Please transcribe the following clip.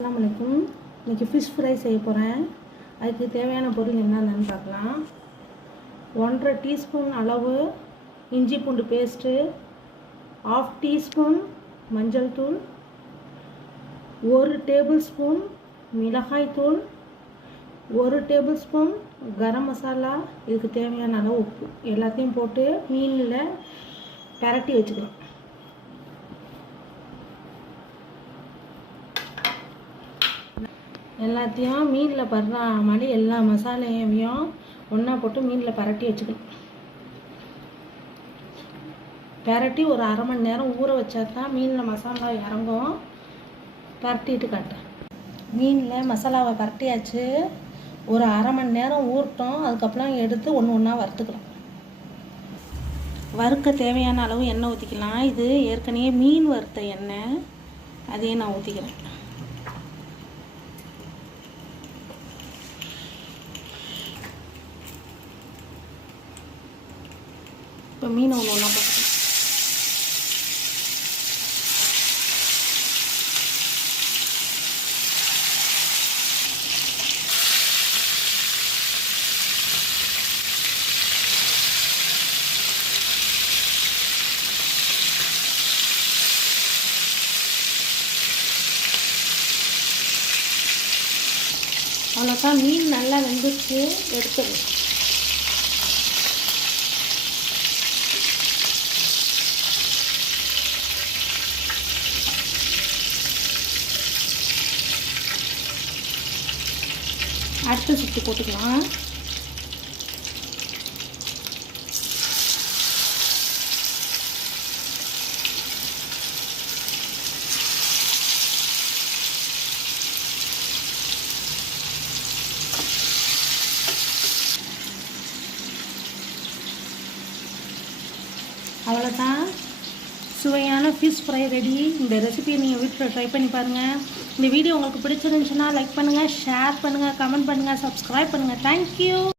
அஸ்ஸலாமுஅலைக்கும். இன்றைக்கி fish fry செய்ய போகிறேன். அதுக்கு தேவையான பொருள் என்னென்னு பார்க்கலாம். 1.5 டீஸ்பூன் அளவு இஞ்சி பூண்டு பேஸ்ட்டு, 1/2 டீஸ்பூன் மஞ்சள் தூள், 1 டேபிள் ஸ்பூன் மிளகாய் தூள், 1 டேபிள் ஸ்பூன் கரம் மசாலா, இதுக்கு தேவையான அளவு உப்பு எல்லாத்தையும் போட்டு மீனில் பரட்டி வச்சுக்கலாம். எல்லாத்தையும் மீனில் படுற மாதிரி எல்லா மசாலையையும் ஒன்றா போட்டு மீனில் பரட்டி வச்சுக்கணும். பரட்டி ஒரு அரை மணி நேரம் ஊற வச்சா தான் மீனில் மசாலா இறங்கும். பரட்டிட்டு காட்டுறேன். மீனில் மசாலாவை பரட்டியாச்சு. ஒரு அரை மணி நேரம் ஊறட்டும். அதுக்கப்புறம் எடுத்து ஒன்று ஒன்றா வறுத்துக்கலாம். வறுக்க தேவையான அளவு எண்ணெய் ஊற்றிக்கலாம். இது ஏற்கனவே மீன் வறுத்த எண்ணெய், அதையே நான் ஊற்றிக்கிறேன். இப்போ மீனை ஒன்று ஒன்றா போட்டுக்கலாம். அவ்வளோதான், மீன் நல்லா வெந்துச்சு, எடுத்துடலாம். அடுத்த சுற்றி போட்டுக்கலாம். அவ்வளோதான், சுவையான ஃபிஷ் ஃப்ரை ரெடி. இந்த ரெசிபியை நீங்கள் வீட்டில் ட்ரை பண்ணி பாருங்கள். இந்த வீடியோ உங்களுக்கு பிடிச்சிருந்துச்சுன்னா லைக் பண்ணுங்கள், ஷேர் பண்ணுங்கள், கமெண்ட் பண்ணுங்கள், சப்ஸ்கிரைப் பண்ணுங்கள். தேங்க்யூ.